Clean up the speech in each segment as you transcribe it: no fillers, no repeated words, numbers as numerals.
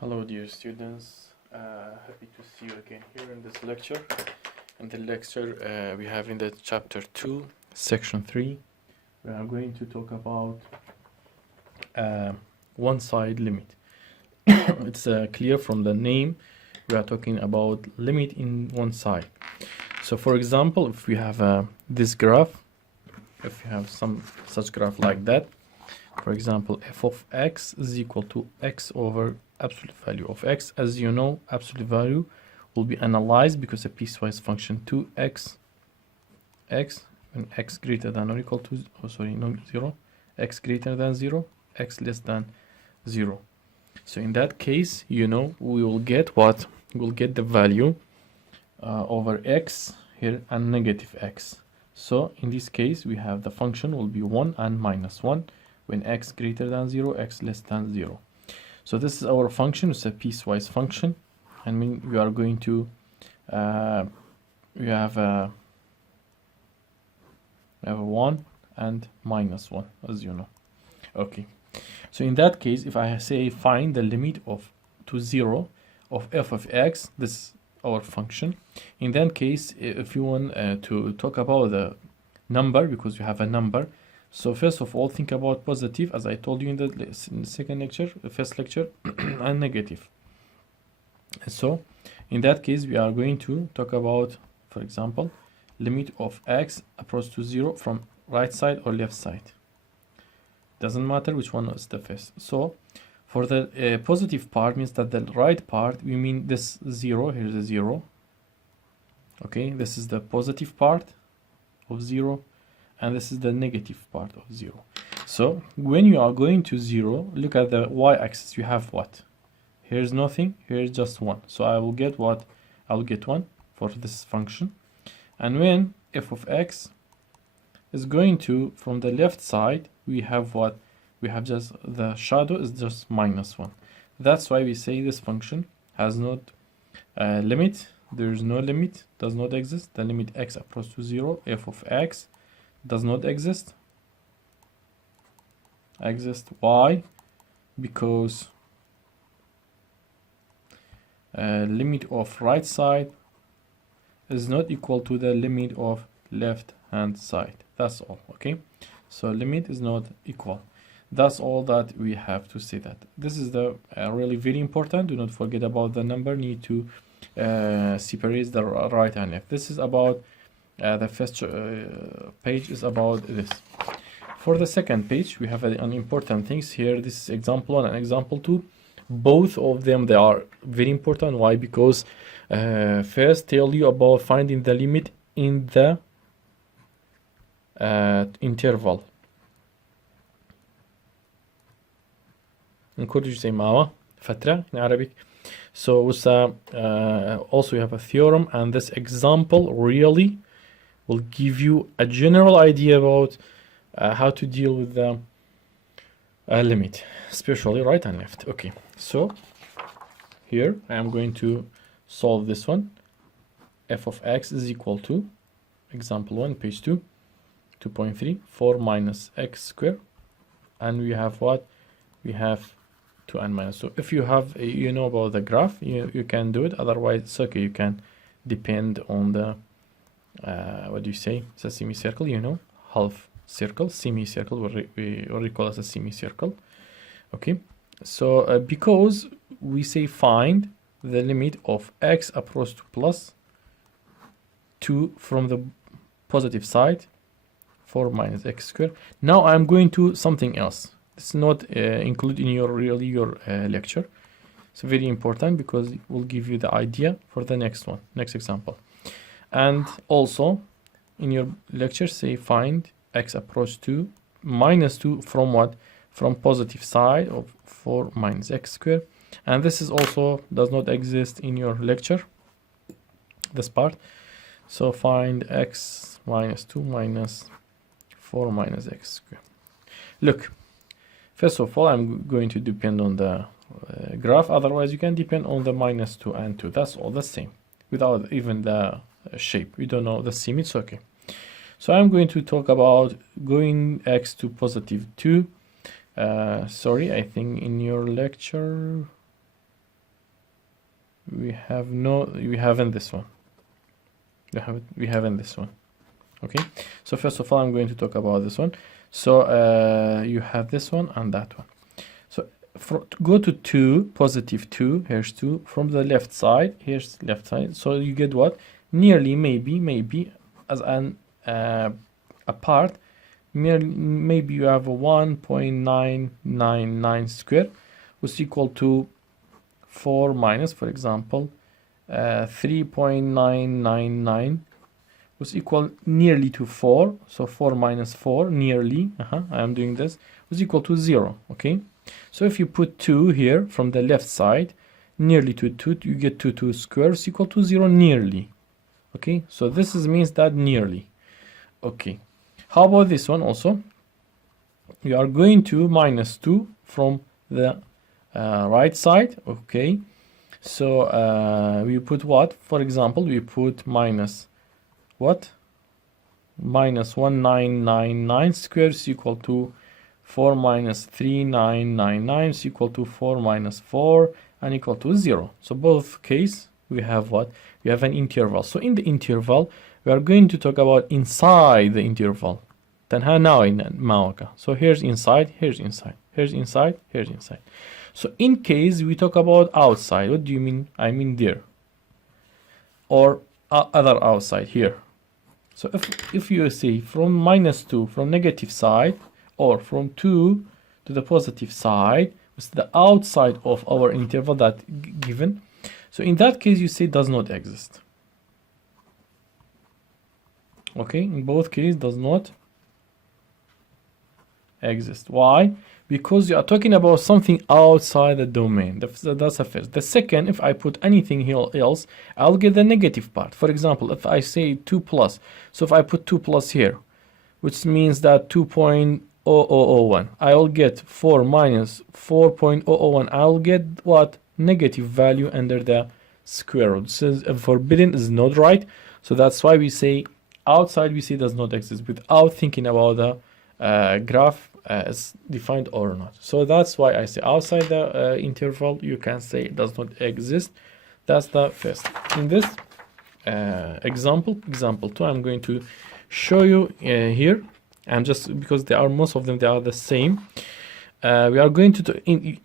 Hello dear students, happy to see you again here in this lecture. In the lecture we have in the chapter 2, section 3, we are going to talk about one-side limit. It's clear from the name we are talking about limit in one side. So for example, if we have this graph, if you have some such graph like that, for example, f of x is equal to x over absolute value of x. As you know, absolute value will be analyzed because a piecewise function 2x when x greater than or equal to not 0, x greater than 0, x less than 0. So in that case, you know, we will get what? We'll get the value over x here and negative x. So in this case, we have the function will be 1 and minus 1 when x greater than 0, x less than 0. So this is our function. It's a piecewise function. I mean, we are going to we have a 1 and minus 1, as you know. Okay, so in that case, if I say find the limit of to 0 of f of x, this is our function. In that case, if you want to talk about the number, because you have a number, so first of all, think about positive, as I told you in the second lecture, the first lecture, and negative. So in that case, we are going to talk about, for example, limit of x approach to 0 from right side or left side. Doesn't matter which one is the first. So for the positive part means that the right part, we mean this 0, here's a 0. Okay, this is the positive part of 0. And this is the negative part of 0. So when you are going to 0, look at the y-axis. You have what? Here's nothing. Here's just 1. So I will get what? I will get 1 for this function. And when f of x is going to, from the left side, we have what? We have just the shadow is just minus 1. That's why we say this function has not limit. There is no limit. Does not exist. The limit x approach to 0, f of x does not exist. Why? Because limit of right side is not equal to the limit of left hand side. That's all. Okay, so limit is not equal. That's all that we have to say. That this is the really very important. Do not forget about the number. Need to separate the right and left. This is about the first page is about this. For the second page, we have an important things here. This is example 1 and example 2. Both of them, they are very important. Why? Because first tell you about finding the limit in the interval. نقول زي ما هو فترة in Arabic. So also you have a theorem, and this example really will give you a general idea about how to deal with the limit, especially right and left. Okay, so here I am going to solve this one. F of x is equal to, example 1, page 2, 2.3, 4 minus x squared, and we have what? We have 2 and minus. So if you have, you know about the graph, you can do it. Otherwise, it's okay. You can depend on the what do you say? It's a semicircle, you know, half circle, semicircle. We already call it a semicircle. Okay, so because we say find the limit of x approach to plus 2 from the positive side, 4 minus x squared. Now I'm going to something else. It's not included in your lecture. It's very important because it will give you the idea for the next one, next example. And also in your lecture, say find x approach to minus 2 from what? From positive side of 4 minus x squared. And this is also does not exist in your lecture, this part. So find x minus 2 minus 4 minus x squared. Look, first of all, I'm going to depend on the graph. Otherwise, you can depend on the minus 2 and 2. That's all the same without even the shape. We don't know the same. It's okay. So I'm going to talk about going x to positive 2. Sorry, I think in your lecture we haven't this one. We haven't this one. Okay, so first of all, I'm going to talk about this one. So you have this one and that one. So go to 2, positive 2, here's 2. From the left side, here's left side. So you get what? Nearly, maybe, as an apart, maybe you have a 1.999 square, which is equal to 4 minus, for example, 3.999, was equal nearly to 4. So 4 minus 4, nearly, I am doing this, was equal to 0. Okay, so if you put 2 here from the left side, nearly to 2, you get 2 squares equal to 0, nearly. Okay, so this means that nearly. Okay, how about this one also? You are going to minus 2 from the right side. Okay, so we put what? For example, we put minus what? Minus 1999 squares equal to 4 minus 3999 is equal to 4 minus 4 and equal to 0. So both case we have what? We have an interval. So in the interval we are going to talk about inside the interval. Now in Maoka. So here's inside, here's inside, here's inside, here's inside. So in case we talk about outside, what do you mean? I mean there. Or other outside here. So if you say from minus 2, from negative side, or from 2 to the positive side, it's the outside of our interval that given. So in that case, you say does not exist. Okay, in both cases does not exist. Why? Because you are talking about something outside the domain. That's the first. The second, if I put anything here else, I'll get the negative part. For example, if I say 2 plus, so if I put 2 plus here, which means that 2.0001, I will get 4 minus 4.001. I'll get what? Negative value under the square root. So forbidden is not right. So that's why we say outside, we say does not exist without thinking about the graph is defined or not. So that's why I say outside the interval, you can say it does not exist. That's the first. In this example 2, I'm going to show you here, and just because they are most of them they are the same. We are going to in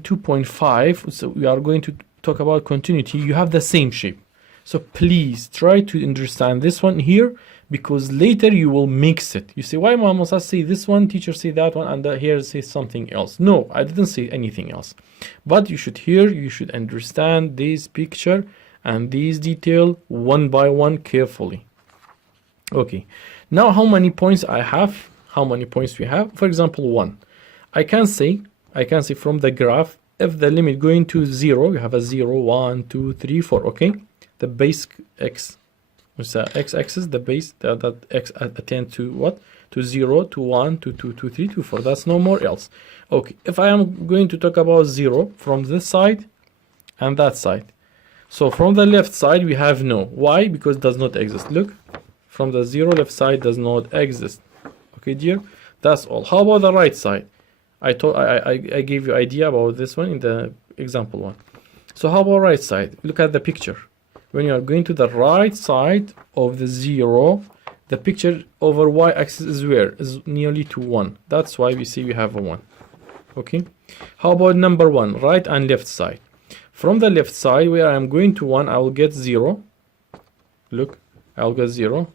2.5, so we are going to talk about continuity. You have the same shape, so please try to understand this one here, because later you will mix it. You say, why must I say this one, teacher say that one, and here say something else? No, I didn't say anything else, but you should understand this picture and this detail one by one carefully. Okay, now how many points I have? How many points we have? For example, 1. I can say from the graph, if the limit going to 0, you have a 0, 1, 2, 3, 4. Okay, the base x, which is x-axis, the base that x attend to what? To 0, to 1, to 2, to 3, to 4. That's no more else. Okay, if I am going to talk about 0 from this side and that side, so from the left side we have no. Why? Because it does not exist. Look, from the 0 left side does not exist. Okay, dear, that's all. How about the right side? I gave you idea about this one in the example 1. So how about right side? Look at the picture. When you are going to the right side of the 0, the picture over y-axis is where? Is nearly to 1. That's why we say we have a 1. Okay. How about number 1, right and left side? From the left side, where I am going to 1, I will get 0. Look, I'll get 0.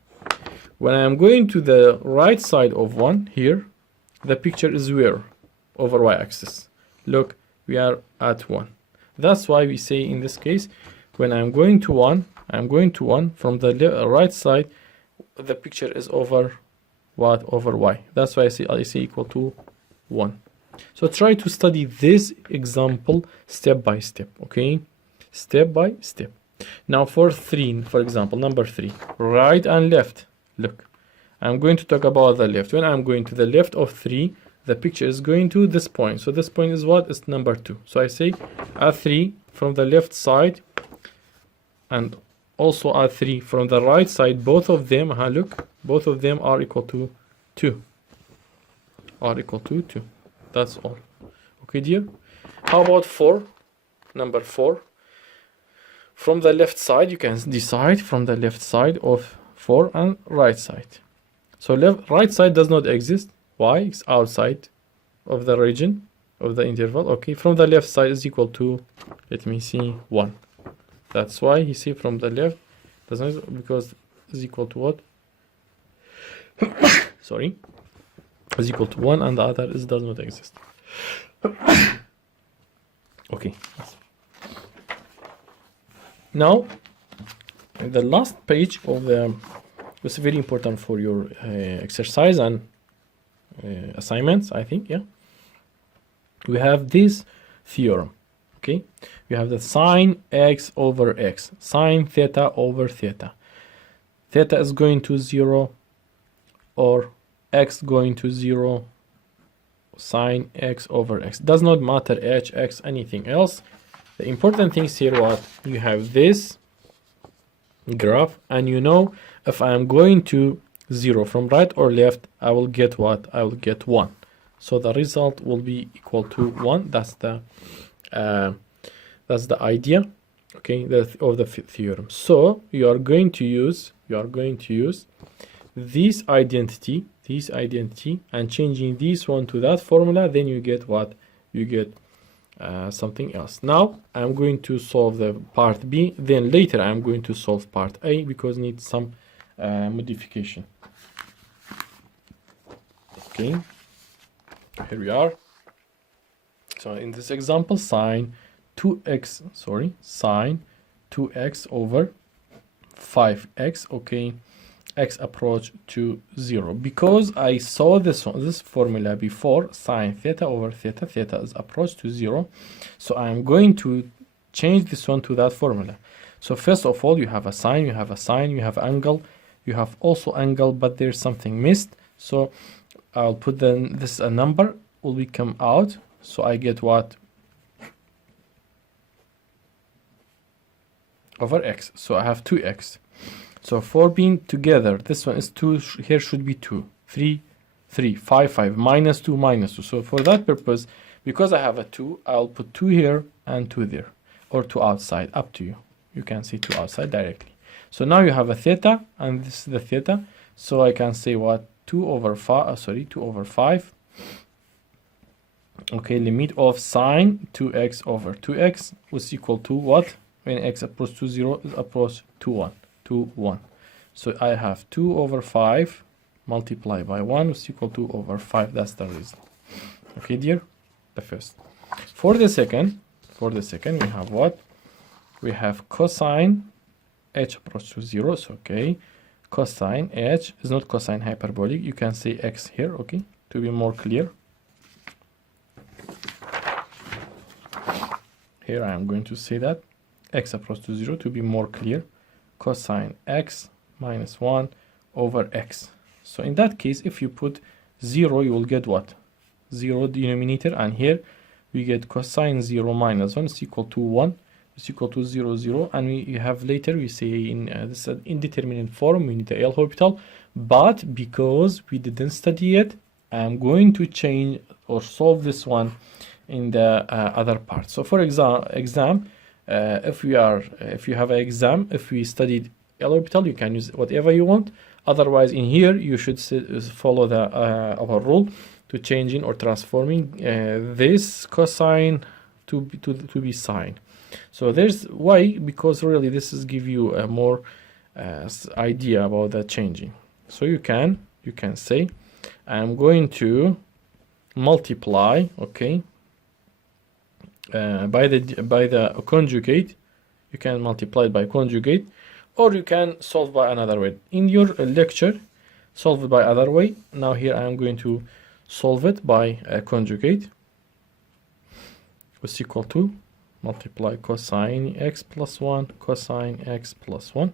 When I am going to the right side of 1 here, the picture is where? Over y-axis. Look, we are at 1. That's why we say in this case, when I'm going to 1, from the right side, the picture is over what? Over y. That's why I say equal to 1. So try to study this example step by step. Okay, step by step. Now for 3, for example, number 3, right and left. Look, I'm going to talk about the left. When I'm going to the left of 3, the picture is going to this point. So this point is what? Is number 2. So I say at 3 from the left side, and also at 3 from the right side. Both of them, look, both of them are equal to 2. Are equal to 2. That's all. Okay, dear. How about 4? number 4. From the left side, you can decide from the left side of 4 and right side. So right side does not exist. Why? It's outside of the region of the interval. Okay, from the left side is equal to, let me see, 1. That's why you see from the left doesn't, because is equal to what? Sorry, is equal to 1, and the other is does not exist. Okay. Now, the last page of the was very important for your exercise and assignments, I think. Yeah, we have this theorem. Okay, we have the sine x over x, sine theta over theta. Theta is going to 0, or x going to 0, sine x over x. Does not matter h, x, anything else. The important things here, what you have this graph, and you know if I am going to 0 from right or left, I will get what? I will get 1. So the result will be equal to 1. That's the idea, okay, of the theorem. So you are going to use this identity, and changing this one to that formula. Then you get what? You get something else. Now I'm going to solve the part B, then later I'm going to solve part A because it needs some modification. Okay, here we are. So in this example, sine 2x over 5x, okay, x approach to 0. Because I saw this formula before, sine theta over theta, theta is approach to 0. So I'm going to change this one to that formula. So first of all, you have a sine, you have angle, you have also angle, but there's something missed. So I'll put this a number will be come out. So I get what? Over x. So I have 2x. So for being together, this one is 2, here should be 2, 3, 3, 5, 5, minus 2, minus 2. So for that purpose, because I have a 2, I'll put 2 here and 2 there, or 2 outside, up to you. You can see 2 outside directly. So now you have a theta, and this is the theta. So I can say what? 2 over 5, 2 over 5. Okay, limit of sine 2x over 2x was equal to what? When x approaches to 0 is approach to 1. 1. So I have 2 over 5 multiplied by 1 is equal to over 5. That's the reason. Okay, dear? The first. For the second, we have what? We have cosine h approach to 0. So, okay. Cosine h is not cosine hyperbolic. You can say x here, okay? To be more clear. Here I am going to say that x approach to 0 to be more clear. Cosine x minus 1 over x. So in that case, if you put 0, you will get what? 0 denominator, and here we get cosine 0 minus 1 is equal to 1, is equal to 0, 0, and we have later, we say in this indeterminate form, we need the L'Hopital, but because we didn't study it, I'm going to change or solve this one in the other part. So for exam, if you have an exam, if we studied L'Hopital, you can use whatever you want. Otherwise, in here you should follow the our rule to changing or transforming this cosine to be sine. So there's why, because really this is give you a more idea about the changing. So you can say I'm going to multiply, okay, by the conjugate. You can multiply it by conjugate, or you can solve by another way. In your lecture, solve it by other way. Now here I am going to solve it by conjugate, is equal to multiply cosine x plus 1 cosine x plus 1,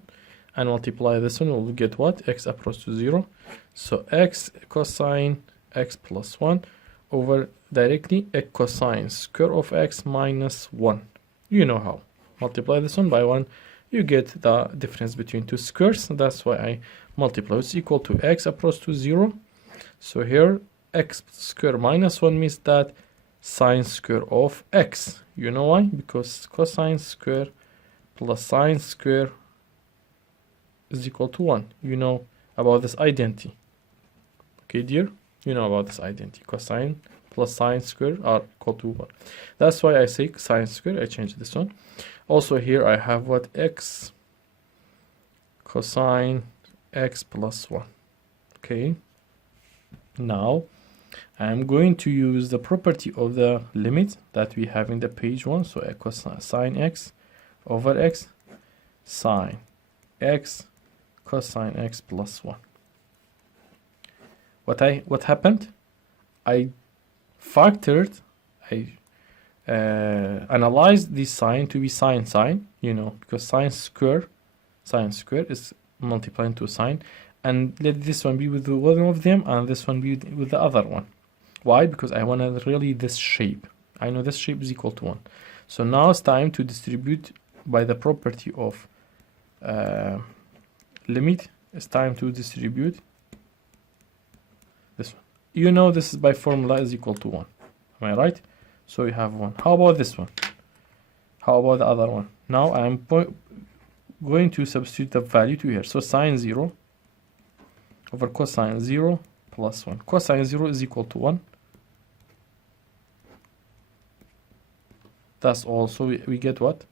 and multiply this one, we'll get what? X approach to 0. So x cosine x plus 1 over directly a cosine square of x minus 1. You know how. Multiply this one by 1, you get the difference between two squares. That's why I multiply. It's equal to x approach to 0. So here x square minus 1 means that sine square of x. You know why? Because cosine square plus sine square is equal to 1. You know about this identity. Okay, dear? You know about this identity. Cosine plus sine square are equal to 1. That's why I say sine square. I change this one. Also here I have what? X cosine x plus 1. Okay. Now I'm going to use the property of the limit that we have in the page 1. So sine x over x sine x cosine x plus 1. What happened? I factored, I analyzed this sine to be sine, you know, because sine square is multiplying to sine, and let this one be with one of them and this one be with the other one. Why? Because I want really this shape. I know this shape is equal to 1. So now it's time to distribute by the property of limit. It's time to distribute this one. You know this is by formula is equal to 1. Am I right? So you have 1. How about this one? How about the other one? Now I'm going to substitute the value to here. So sine 0 over cosine 0 plus 1. Cosine 0 is equal to 1. That's also we get what?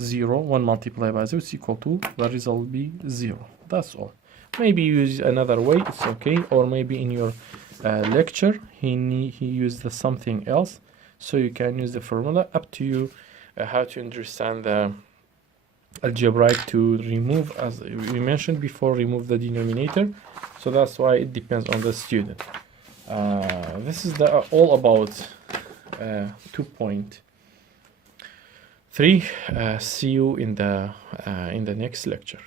0. 1 multiplied by 0 is equal to, the result will be 0. That's all. Maybe use another way, it's okay. Or maybe in your lecture he used something else, so you can use the formula. Up to you how to understand the algebraic to remove, as we mentioned before, remove the denominator. So that's why it depends on the student. This is all about 2.3. See you in the next lecture.